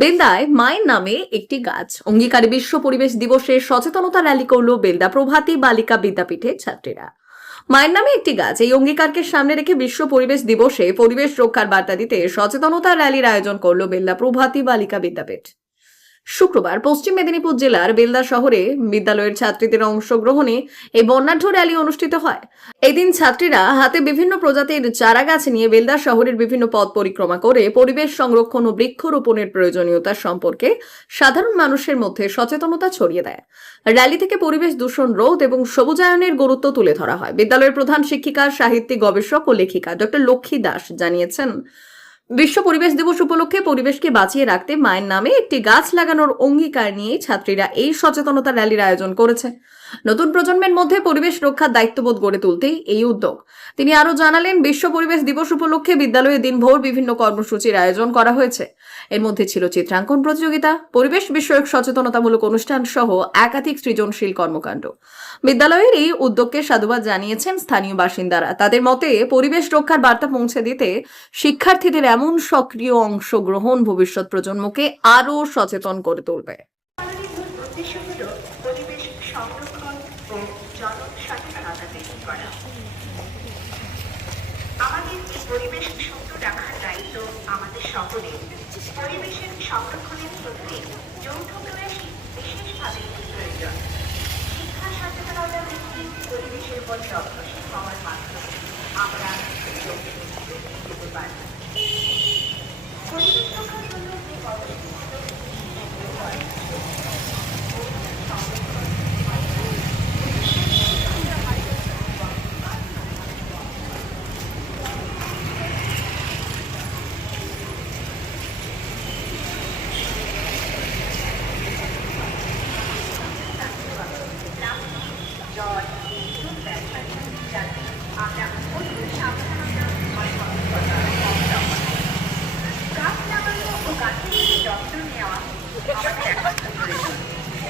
বেলদায় মায়ের নামে একটি গাছ অঙ্গীকারে বিশ্ব পরিবেশ দিবসে সচেতনতা র্যালি করল বেলদা প্রভাতী বালিকা বিদ্যাপীঠের ছাত্রীরা। মায়ের নামে একটি গাছ এই অঙ্গীকারকে সামনে রেখে বিশ্ব পরিবেশ দিবসে পরিবেশ রক্ষার বার্তা দিতে সচেতনতা র্যালির আয়োজন করল বেলদা প্রভাতী বালিকা বিদ্যাপীঠ। শুক্রবার পশ্চিম মেদিনীপুর জেলার বেলদা শহরে বিদ্যালয়ের ছাত্রীদের অংশগ্রহণে এই বর্ণাঢ্য র্যালি অনুষ্ঠিত হয়। এদিন ছাত্রীরা হাতে বিভিন্ন প্রজাতির চারা গাছ নিয়ে বেলদা শহরের বিভিন্ন পথ পরিক্রমা করে পরিবেশ সংরক্ষণ ও বৃক্ষরোপণের প্রয়োজনীয়তা সম্পর্কে সাধারণ মানুষের মধ্যে সচেতনতা ছড়িয়ে দেয়। র্যালি থেকে পরিবেশ দূষণ রোধ এবং সবুজায়নের গুরুত্ব তুলে ধরা হয়। বিদ্যালয়ের প্রধান শিক্ষিকা, সাহিত্যিক, গবেষক ও লেখিকা ডক্টর লক্ষ্মী দাস জানিয়েছেন, বিশ্ব পরিবেশ দিবস উপলক্ষে পরিবেশকে বাঁচিয়ে রাখতে মায়ের নামে একটি গাছ লাগানোর অঙ্গীকার নিয়ে ছাত্রীরা এই সচেতনতা র্যালির আয়োজন করেছে। নতুন প্রজন্মের মধ্যে পরিবেশ রক্ষার দায়িত্ববোধ গড়ে তুলতেই এই উদ্যোগ। তিনি আরো জানালেন, বিশ্ব পরিবেশ দিবস উপলক্ষে বিদ্যালয়ে দিনভর বিভিন্ন কর্মসূচির আয়োজন করা হয়েছে। এর মধ্যে ছিল চিত্রাঙ্কন প্রতিযোগিতা, পরিবেশ বিষয়ক সচেতনতামূলক অনুষ্ঠান সহ একাধিক সৃজনশীল কর্মকাণ্ড। বিদ্যালয়ের এই উদ্যোগকে সাধুবাদ জানিয়েছেন স্থানীয় বাসিন্দারা। তাদের মতে, পরিবেশ রক্ষার বার্তা পৌঁছে দিতে শিক্ষার্থীদের এমন সক্রিয় অংশগ্রহণ ভবিষ্যৎ প্রজন্মকে আরো সচেতন করে তুলবে। উদ্দেশ্য হল পরিবেশ সংরক্ষণ ও জনসচেতনতা তৈরি করা। আমাদের এই পরিবেশ সুন্দর রাখার দায়িত্ব আমাদের সকলের। পরিবেশের সংরক্ষণের ক্ষেত্রে যৌথ প্রয়াসই বিশেষভাবে প্রয়োজন। শিক্ষা সচেতনতা বৃদ্ধি, পরিবেশের উপর যত্নশীল হওয়ার মাধ্যমে আমরা দিতে পারি। পরিবেশ রক্ষার জন্য যে জল, বিদ্যুৎ ব্যবহার যাতে আমরা অন্য সাবধানতা গাছ লাগানো ও গাছের প্রতি যত্ন নেওয়া আমাদের একান্ত প্রয়োজন।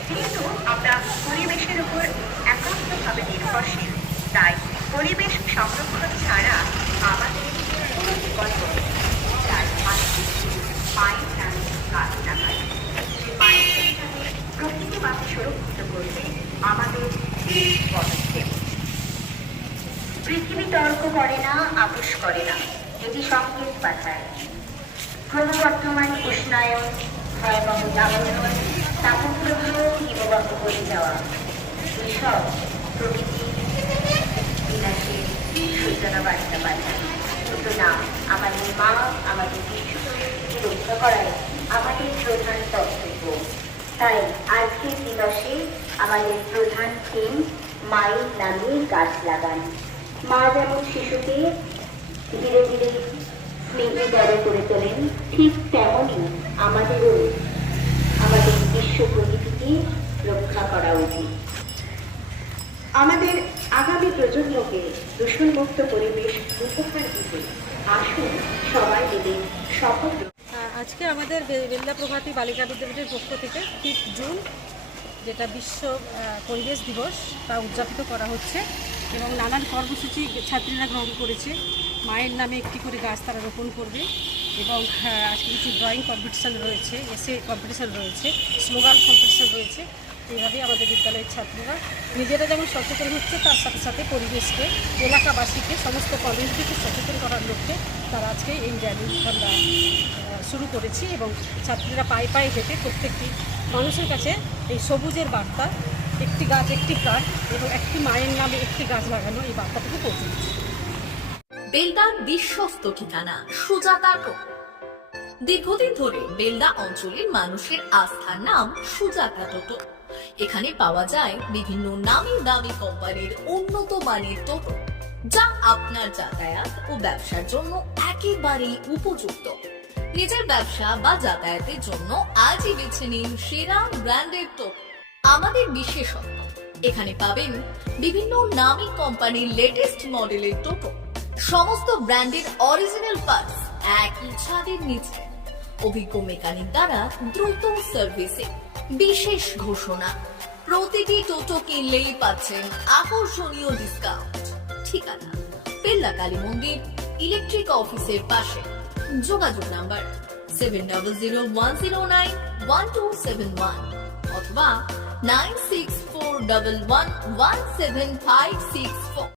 যেহেতু আমরা পরিবেশের উপর একান্তভাবে নির্ভরশীল, তাই পরিবেশ সংরক্ষণ ছাড়া আমাদের কোনো বিকল্প নেই। তাই মায়ের নামে গাছ লাগাই, যে মায়ের সন্তানে প্রকৃতি মাকে সুরক্ষিত করবে আমাদের পদক্ষেপ। পৃথিবী তর্ক করে না, আপোষ করে না, এটি সংকেত পাঠায়। ক্রমবর্ধমান উষ্ণায়ন, ভয়াবহ জাগরণ, তাপপ্রবাহ, হিমবাহ বয়ে যাওয়া, এসব প্রকৃতি বিনাশের সূচনা বার্তা পাঠায়। সুতরাং আমাদের মা আমাদের বিশ্বকে রক্ষা করায় আমাদের প্রধান কর্তব্য। তাই আজকের দিবসে আমাদের প্রধান থিম মায়ের নামে গাছ লাগান। মা যেমন শিশুকে ধীরে ধীরে স্নেহতর করে তোলেন, ঠিক তেমনই আমাদেরও আমাদের বিশ্ব প্রকৃতিকে রক্ষা করা উচিত। আমাদের আগামী প্রজন্মকে দূষণমুক্ত পরিবেশ উপহার দিতে আসুন সবাই মিলে শপথ। আজকে আমাদের বেলদা প্রভাতী বালিকা বিদ্যাপীঠের পক্ষ থেকে 5 জুন, যেটা বিশ্ব পরিবেশ দিবস, তা উদযাপিত করা হচ্ছে এবং নানান কর্মসূচি ছাত্রীরা গ্রহণ করেছে। মায়ের নামে একটি করে গাছ তারা রোপণ করবে এবং আজকে কিছু ড্রয়িং কম্পিটিশান রয়েছে, এসে কম্পিটিশান রয়েছে, স্লোগান কম্পিটিশান রয়েছে। এইভাবেই আমাদের বিদ্যালয়ের ছাত্ররা নিজেরা যেমন সচেতন হচ্ছে, তার সাথে সাথে পরিবেশকে, এলাকাবাসীকে, সমস্ত কমিউনিটিকে সচেতন করার লক্ষ্যে তারা আজকে এই র্যালি আমরা শুরু করেছি এবং ছাত্রীরা পায়ে পায়ে হেঁটে প্রত্যেকটি মানুষের কাছে এই সবুজের বার্তা, একটি গাছ একটি প্রাণ এবং একটি মায়ের নামে একটি গাছ লাগানো, এই বার্তাটুকু পৌঁছে দিচ্ছি। বেলদার বিশ্বস্ত ঠিকানা সুজাতা টোটো। দীর্ঘদিন ধরে বেলদা অঞ্চলের মানুষের আস্থার নাম সুজাতা টোটো। এখানে পাওয়া যায় বিভিন্ন নামি দামি কোম্পানির উন্নত মানের টোটো, যা আপনার যাতায়াত ও ব্যবসার জন্য একেবারেই উপযুক্ত। নিজের ব্যবসা বা যাতায়াতের জন্য আজই বেছে নিন সেরা ব্র্যান্ডের টোটো। আমাদের বিশেষত্ব, এখানে পাবেন বিভিন্ন নামি কোম্পানির লেটেস্ট মডেলের টোটো, সমস্ত ব্র্যান্ডের অরিজিনাল পার্টস একই ছাদের নিচে, অভিজ্ঞ মেকানিক দ্বারা দ্রুত সার্ভিসিং। বিশেষ ঘোষণা, প্রতিটি টোটো কিনলেই পাচ্ছেন আকর্ষণীয় ডিসকাউন্ট। ঠিকানা বেলদা কালী মন্দির ইলেকট্রিক অফিসের পাশে। যোগাযোগ নাম্বার 7001091271 অথবা 9641111756